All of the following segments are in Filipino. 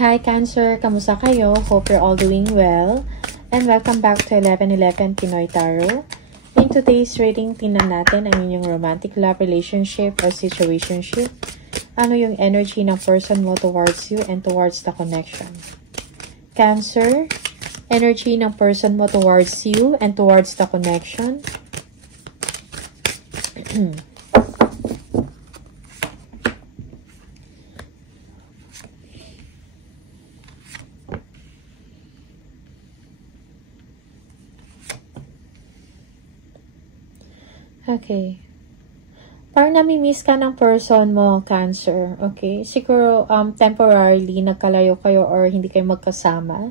Hi Cancer, kamusta kayo? Hope you're all doing well. And welcome back to 1111 Pinoy Tarot. In today's reading, tingnan natin ang inyong romantic love relationship or situationship. Ano yung energy ng person mo towards you and towards the connection. Cancer, energy ng person mo towards you and towards the connection. Okay. Parang nami-miss ka ng person mo, Cancer. Okay? Siguro, temporarily, nagkalayo kayo or hindi kayo magkasama.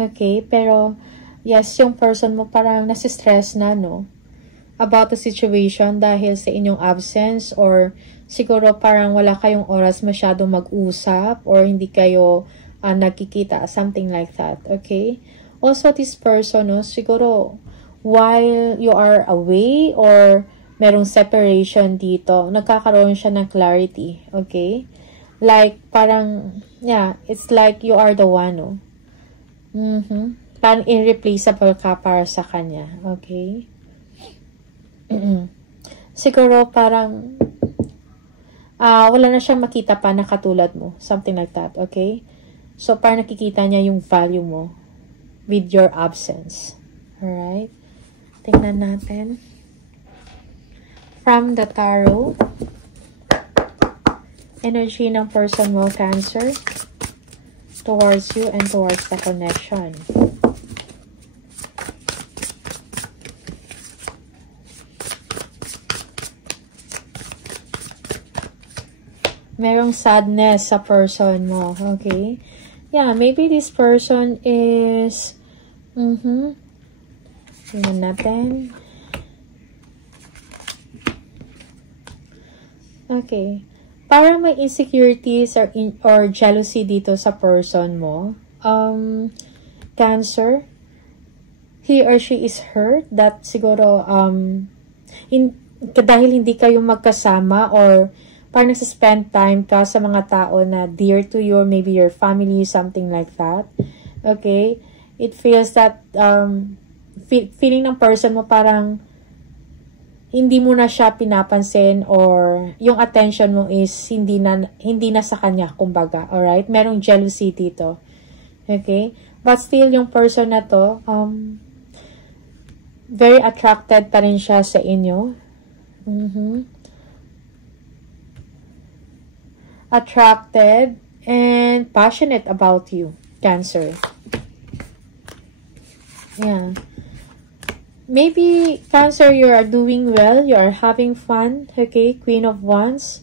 Okay? Pero, yes, yung person mo parang nasistress na, no? About the situation dahil sa inyong absence or siguro parang wala kayong oras masyadong mag-usap or hindi kayo nagkikita. Something like that. Okay? Also, this person, no? Siguro, while you are away or merong separation dito, nagkakaroon siya ng clarity, okay? Like, parang, yeah, it's like you are the one, no? Parang irreplaceable ka para sa kanya, okay? Siguro parang, wala na siyang makita pa na katulad mo, something like that, okay? So, parang nakikita niya yung value mo with your absence, alright? Tingnan natin. From the tarot, energy ng person mo, Cancer, towards you and towards the connection. Merong sadness sa person mo, okay? Yeah, maybe this person is, tingnan natin. Okay. Parang may insecurities or jealousy dito sa person mo. Cancer. He or she is hurt that siguro dahil hindi kayo magkasama or parang nagsispend time ka sa mga tao na dear to you or maybe your family, something like that. Okay? It feels that feeling ng person mo parang hindi mo na siya pinapansin or yung attention mo is hindi na sa kanya, kumbaga. Alright? Merong jealousy dito. Okay? But still, yung person na to, very attracted pa rin siya sa inyo. Attracted and passionate about you, Cancer. Yeah. Maybe, Cancer, you are doing well. You are having fun. Okay? Queen of Wands.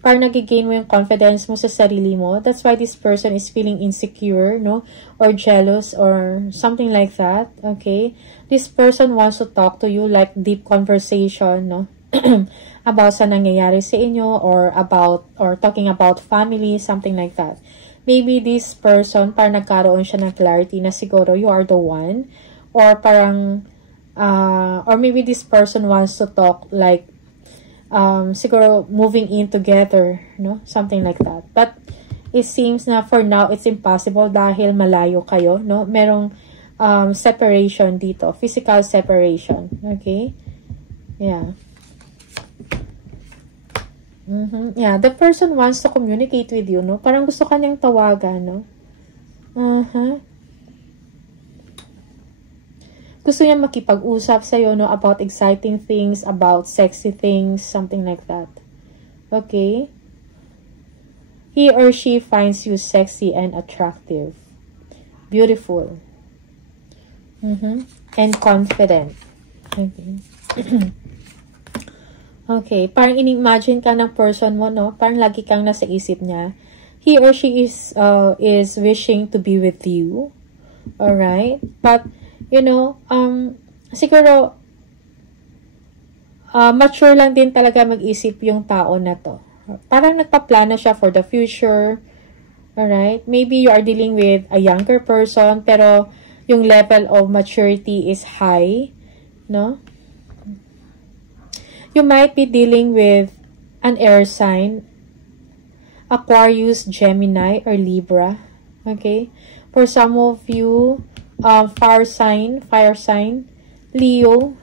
Parang nagigain mo yung confidence mo sa sarili mo. That's why this person is feeling insecure, no? Or jealous or something like that. Okay? This person wants to talk to you like deep conversation, no? About sa nangyayari sa inyo or talking about family, something like that. Maybe this person, parang nagkaroon siya ng clarity na siguro you are the one. Or parang or maybe this person wants to talk like siguro moving in together, no? Something like that. But it seems na for now it's impossible dahil malayo kayo, no? Merong separation dito, physical separation, okay? Yeah. Yeah, the person wants to communicate with you, no? Parang gusto kanyang tawagan, no? Gusto niya makipag-usap sa'yo, no, about exciting things, about sexy things, something like that. Okay? He or she finds you sexy and attractive. Beautiful. And confident. Okay. Okay. Parang in-imagine ka ng person mo, no? Parang lagi kang nasa isip niya. He or she is wishing to be with you. Alright? But you know, siguro, mature lang din talaga mag-isip yung tao na to. Parang nagpaplano siya for the future. Alright? Maybe you are dealing with a younger person, pero yung level of maturity is high. No? You might be dealing with an air sign, Aquarius, Gemini, or Libra. Okay? For some of you, fire sign, Leo,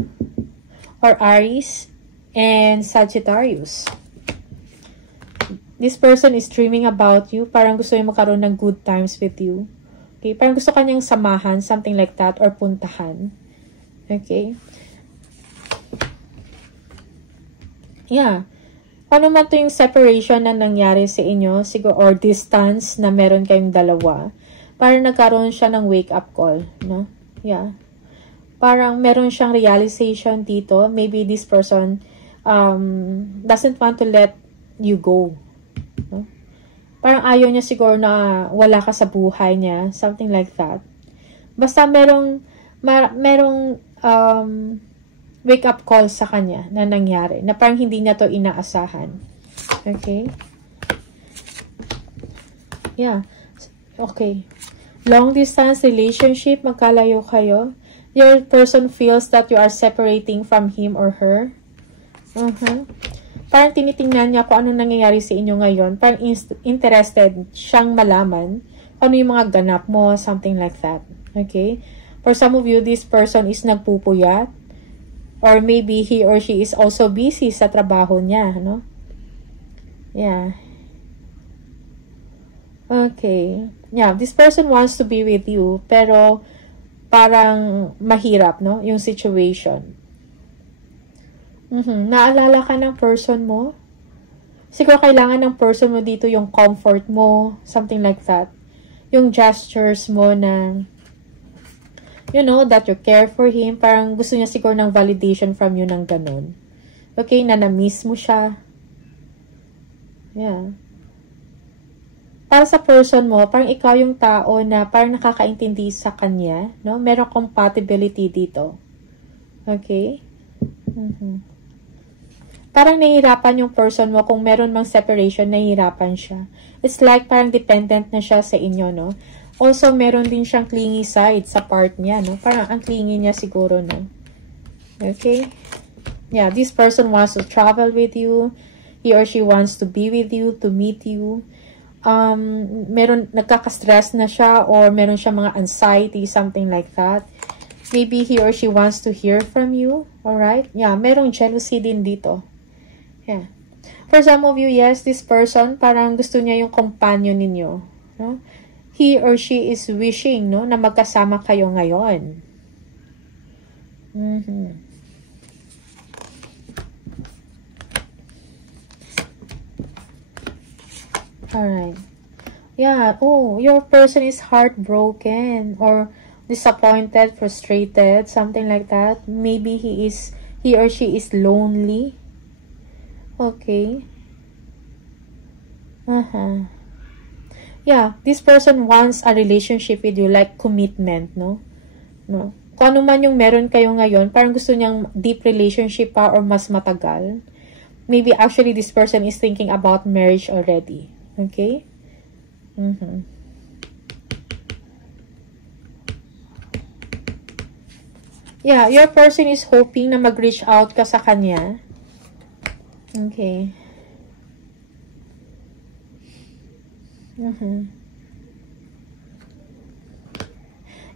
or Aries, and Sagittarius. This person is dreaming about you. Parang gusto niya magkaroon ng good times with you. Okay? Parang gusto kanyang samahan, something like that, or puntahan. Okay? Yeah. Ano man to yung separation na nangyari sa inyo, siguro, or distance na meron kayong dalawa, parang nagkaroon siya ng wake-up call, no? Yeah. Parang meron siyang realization dito. Maybe this person doesn't want to let you go. No? Parang ayaw niya siguro na wala ka sa buhay niya. Something like that. Basta merong wake-up call sa kanya na nangyari. Na parang hindi niya to inaasahan. Okay? Yeah. Okay. Long distance relationship, magkalayo kayo. Your person feels that you are separating from him or her. Parang tinitingnan niya kung anong nangyayari sa inyo ngayon. Parang interested siyang malaman ano yung mga ganap mo, something like that. Okay? For some of you, this person is nagpupuyat. Or maybe he or she is also busy sa trabaho niya, no? Yeah. Okay. Yeah, this person wants to be with you, pero parang mahirap, no? Yung situation. Naalala ka ng person mo? Siguro kailangan ng person mo dito yung comfort mo, something like that. Yung gestures mo na, you know, that you care for him. Parang gusto niya siguro ng validation from you ng ganun. Okay, na na-miss mo siya. Yeah. Para sa person mo, parang ikaw yung tao na parang nakakaintindi sa kanya, no? Merong compatibility dito. Okay? Parang nahihirapan yung person mo kung meron mang separation, nahihirapan siya. It's like parang dependent na siya sa inyo, no? Also, meron din siyang clingy side sa part niya, no? Parang ang clingy niya siguro, no? Okay? Yeah, this person wants to travel with you. He or she wants to be with you, to meet you. Meron, nagkaka-stress na siya or meron siya mga anxiety, something like that. Maybe he or she wants to hear from you. Alright? Yeah, merong jealousy din dito. Yeah. For some of you, yes, this person, parang gusto niya yung companion ninyo. No? He or she is wishing, no, na magkasama kayo ngayon. Alright. Yeah. Oh, your person is heartbroken or disappointed, frustrated, something like that. Maybe he or she is lonely. Okay. Yeah, this person wants a relationship with you, like commitment, no? No. Kung ano man yung meron kayo ngayon, parang gusto niyang deep relationship pa or mas matagal. Maybe actually this person is thinking about marriage already. Okay? Yeah, your person is hoping na mag-reach out ka sa kanya. Okay.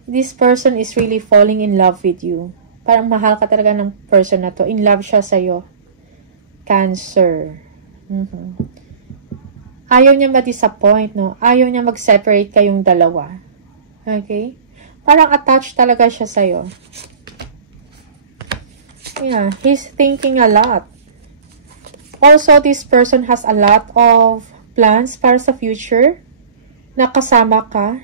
This person is really falling in love with you. Parang mahal ka talaga ng person na to. In love siya sa'yo. Cancer. Ayaw niya ma-disappoint, no? Ayaw niya mag-separate kayong dalawa. Okay? Parang attached talaga siya sa'yo. Yeah, he's thinking a lot. Also, this person has a lot of plans para sa future. Nakasama ka.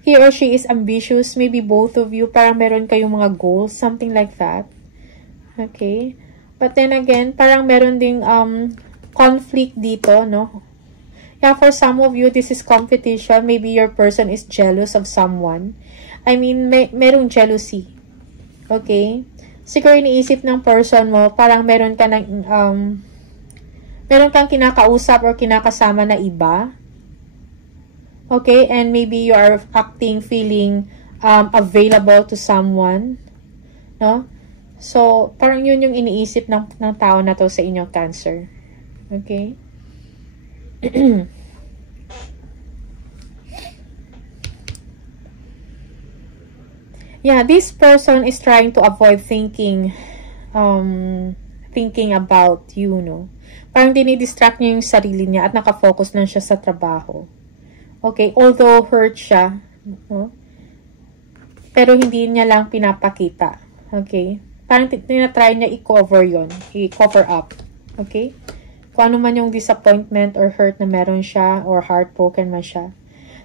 He or she is ambitious. Maybe both of you, parang meron kayong mga goals. Something like that. Okay? But then again, parang meron ding conflict dito, no? Yeah, for some of you, this is competition. Maybe your person is jealous of someone. I mean, merong jealousy. Okay? Siguro iniisip ng person mo, parang meron ka ng, meron kang kinakausap or kinakasama na iba. Okay? And maybe you are feeling available to someone. No? So, parang yun yung iniisip ng tao na to sa inyong Cancer. Okay? Yeah, this person is trying to avoid thinking about you, no? Parang dinidistract niya yung sarili niya at nakafocus lang siya sa trabaho. Okay, although hurt siya, no? Pero hindi niya lang pinapakita. Okay? Parang tinatry niya i-cover yon, i-cover up. Okay? Kung ano man yung disappointment or hurt na meron siya or heartbroken man siya.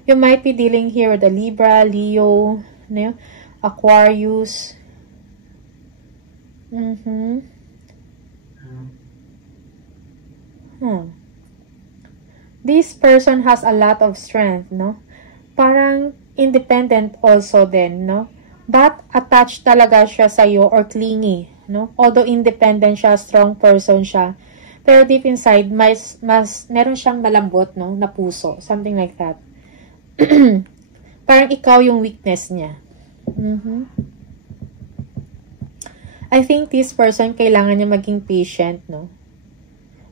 You might be dealing here with a Libra, Leo, no? Aquarius. This person has a lot of strength, no? Parang independent also din, no? But attached talaga siya sa iyo or clingy, no? Although independent siya, strong person siya, pero deep inside, meron siyang malambot, no? Na puso, something like that. Parang ikaw yung weakness niya. I think this person, kailangan niya maging patient, no?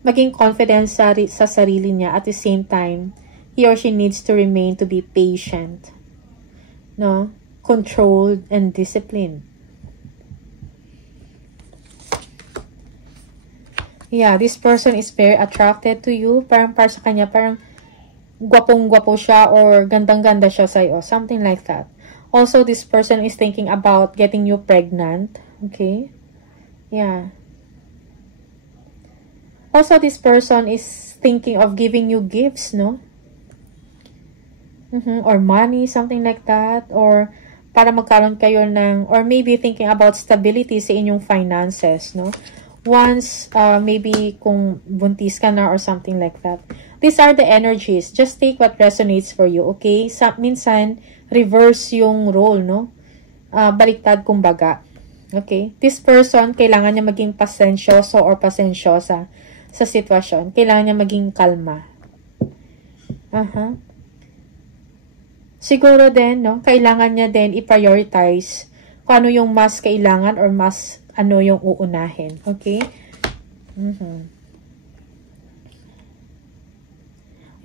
Maging confident sa sarili niya. At the same time, he or she needs to remain to be patient, no? Controlled and disciplined. Yeah, this person is very attracted to you. Parang para sa kanya, parang gwapong-gwapo siya or gandang-ganda siya sa'yo. Something like that. Also, this person is thinking about getting you pregnant. Okay? Yeah. Also, this person is thinking of giving you gifts, no? Or money, something like that. Or para magkaroon kayo ng, or maybe thinking about stability sa inyong finances, no? Once, maybe kung buntis ka na or something like that. These are the energies. Just take what resonates for you, okay? Minsan, reverse yung role, no? Baliktad kumbaga. Okay? This person, kailangan niya maging pasensyoso or pasensyosa sa sitwasyon. Kailangan niya maging kalma. Siguro din, no? Kailangan niya din i-prioritize kung ano yung mas kailangan or mas ano yung uunahin. Okay?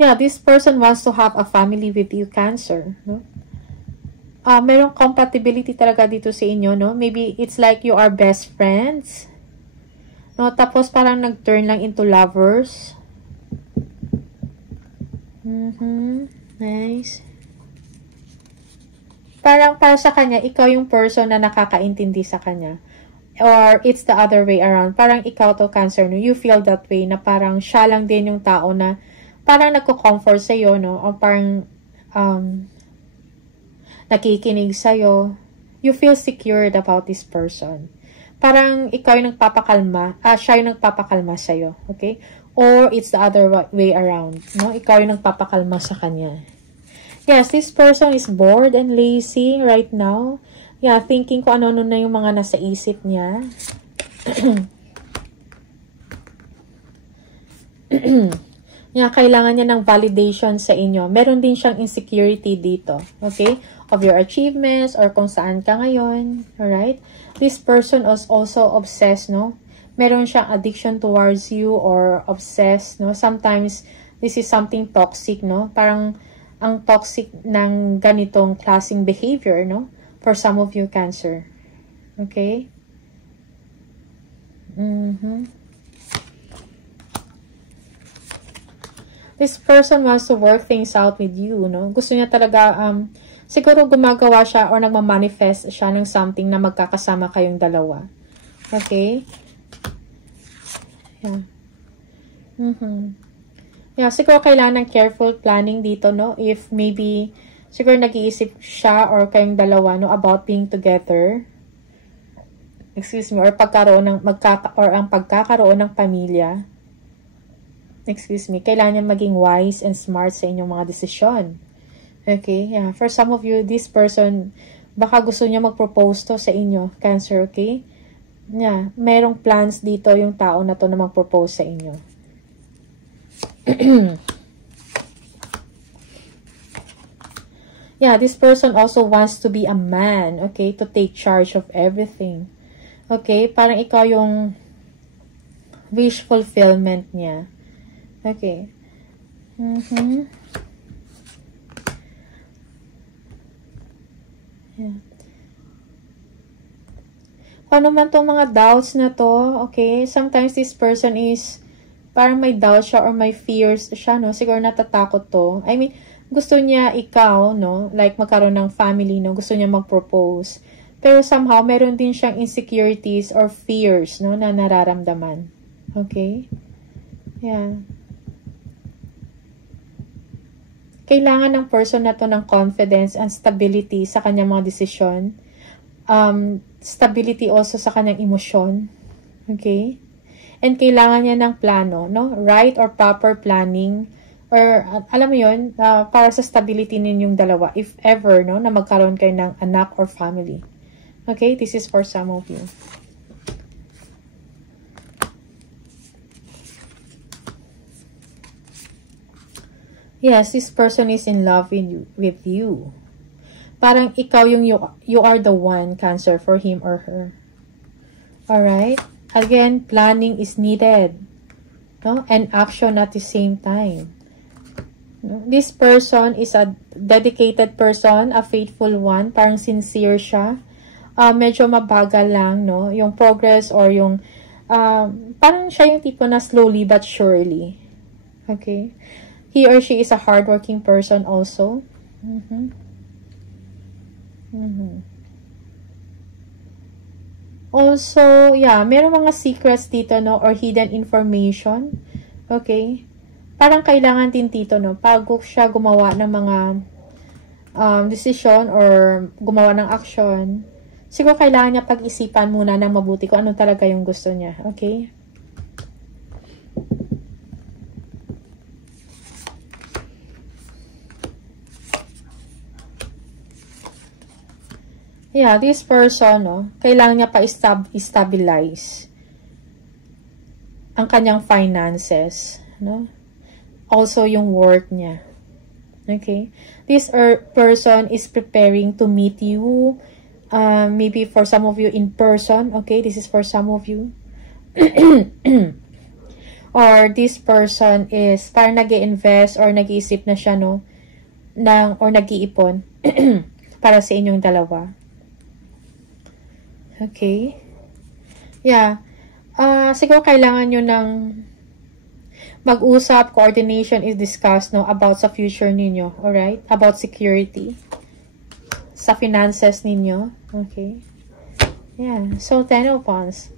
Yeah, this person wants to have a family with you, Cancer, no? Merong compatibility talaga dito sa inyo, no? Maybe it's like you are best friends. No, tapos parang nag-turn lang into lovers. Nice. Parang para sa kanya, ikaw yung person na nakakaintindi sa kanya. Or it's the other way around. Parang ikaw to, Cancer, no? You feel that way na parang siya lang din yung tao na parang nagko-comfort sa'yo, no? O parang nakikinig sa'yo. You feel secured about this person. Parang ikaw yung nagpapakalma, siya yung nagpapakalma sa'yo. Okay? Or it's the other way around. No? Ikaw yung nagpapakalma sa kanya. Yes, this person is bored and lazy right now. Yeah, thinking kung ano na yung mga nasa isip niya. Yeah, kailangan niya ng validation sa inyo. Meron din siyang insecurity dito. Okay? Of your achievements or kung saan ka ngayon. Alright? This person is also obsessed, no? Meron siyang addiction towards you or obsessed, no? Sometimes, this is something toxic, no? Parang ang toxic ng ganitong klaseng behavior, no? For some of you, Cancer. Okay? This person wants to work things out with you, no? Gusto niya talaga, siguro gumagawa siya or nagmamanifest siya ng something na magkakasama kayong dalawa. Okay? Yeah. Yeah, siguro kailangan ng careful planning dito, no? If maybe, siguro nag-iisip siya or kayong dalawa, no? About being together. Excuse me, or pagkaroon ng, ang pagkakaroon ng pamilya. Excuse me, kailangan niya maging wise and smart sa inyong mga desisyon. Okay, yeah. For some of you, this person, baka gusto niya mag-propose to sa inyo, Cancer, okay? Yeah, merong plans dito yung tao na to na mag-propose sa inyo. Yeah, this person also wants to be a man, okay? To take charge of everything. Okay, parang ikaw yung wish fulfillment niya. Okay. Yeah. Paano man tong mga doubts na to, okay? Sometimes this person is, parang may doubt siya or may fears siya, no? Siguro natatakot to. I mean, gusto niya ikaw, no? Like, magkaroon ng family, no? Gusto niya mag-propose. Pero somehow, meron din siyang insecurities or fears, no? Na nararamdaman. Okay? Yeah. Kailangan ng person na to ng confidence and stability sa kanyang mga desisyon. Stability also sa kanyang emosyon. Okay? And kailangan niya ng plano, no? Right or proper planning. Or, alam mo yun, para sa stability ninyong dalawa. If ever, no? Na magkaroon kayo ng anak or family. Okay? This is for some of you. Yes, this person is in love with you. Parang ikaw yung you are the one, Cancer, for him or her. Alright? Again, planning is needed. No? And action at the same time. No? This person is a dedicated person, a faithful one. Parang sincere siya. Medyo mabagal lang, no? Yung progress or yung parang siya yung tipo na slowly but surely. Okay? He or she is a hardworking person also. Also, yeah, meron mga secrets dito, no? Or hidden information. Okay? Parang kailangan din dito, no? Bago siya gumawa ng mga decision or gumawa ng action, siguro kailangan niya pag-isipan muna ng mabuti kung ano talaga yung gusto niya. Okay? Yeah, this person, no, kailangan niya pa-stabilize ang kanyang finances, no? Also, yung work niya. Okay? This person is preparing to meet you, maybe for some of you in person, okay? This is for some of you. Or this person is parang nag-i-invest or nag-iisip na siya, no? Or nag-iipon para sa inyong dalawa. Okay. Yeah. Siguro kailangan nyo ng mag-usap, coordination is discussed, no, about sa future ninyo. Alright? About security. Sa finances ninyo. Okay. Yeah. So, 10 of Wands.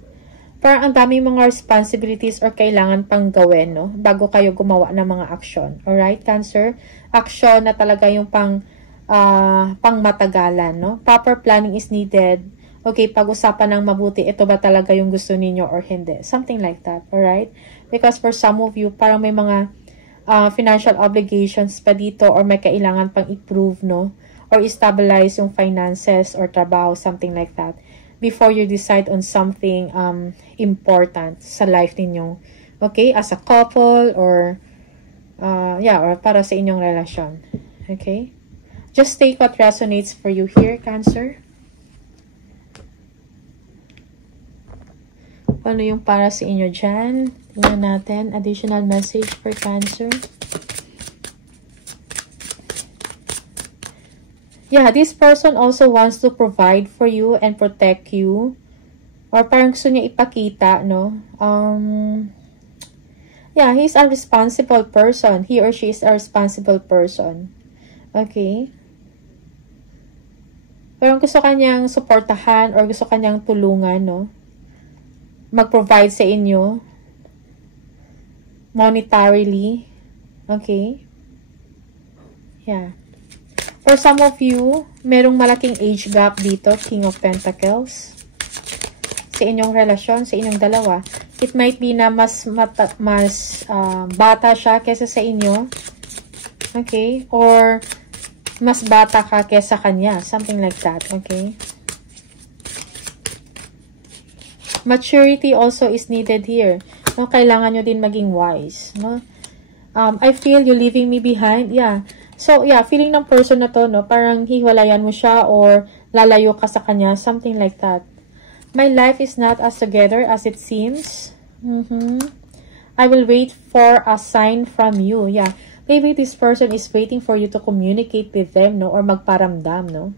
Parang ang daming mga responsibilities or kailangan pang gawin, no? Bago kayo gumawa ng mga action. Alright, Cancer? Action na talaga yung pang matagalan, no? Proper planning is needed. Okay, pag-usapan ng mabuti, ito ba talaga yung gusto ninyo or hindi? Something like that, alright? Because for some of you, parang may mga financial obligations pa dito or may kailangan pang i-prove, no? Or stabilize yung finances or trabaho, something like that. Before you decide on something important sa life ninyo. Okay? As a couple or, or para sa inyong relasyon. Okay? Just take what resonates for you here, Cancer. Ano yung para sa inyo dyan? Tingnan natin. Additional message for Cancer. Yeah, this person also wants to provide for you and protect you. Or parang gusto niya ipakita, no? Yeah, he's a responsible person. He or she is a responsible person. Okay? Parang gusto kanyang suportahan or gusto kanyang tulungan, no? Mag-provide sa inyo monetarily. Okay? Yeah. For some of you, merong malaking age gap dito, King of Pentacles. Sa inyong relasyon, sa inyong dalawa. It might be na mas bata siya kesa sa inyo. Okay? Or mas bata ka kesa kanya. Something like that. Okay? Maturity also is needed here. No, kailangan nyo din maging wise. No? I feel you leaving me behind. Yeah. So, yeah, feeling ng person na to, no, parang hiwalayan mo siya or lalayo ka sa kanya. Something like that. My life is not as together as it seems. I will wait for a sign from you. Yeah. Maybe this person is waiting for you to communicate with them, no, or magparamdam, no.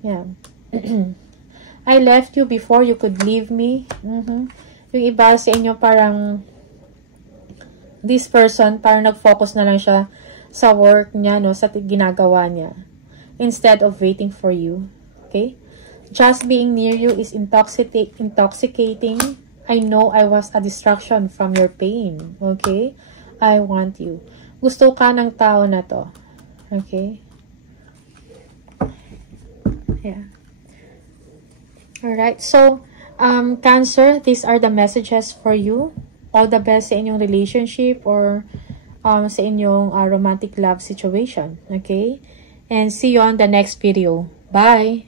Yeah. I left you before you could leave me. Yung iba sa inyo parang this person, parang nag-focus na lang siya sa work niya, no, sa ginagawa niya, instead of waiting for you. Okay? Just being near you is intoxicating. I know I was a distraction from your pain. Okay? I want you. Gusto ka ng tao na to. Okay? Yeah. Alright. So, Cancer, these are the messages for you. All the best sa inyong relationship or sa inyong romantic love situation. Okay? And see you on the next video. Bye!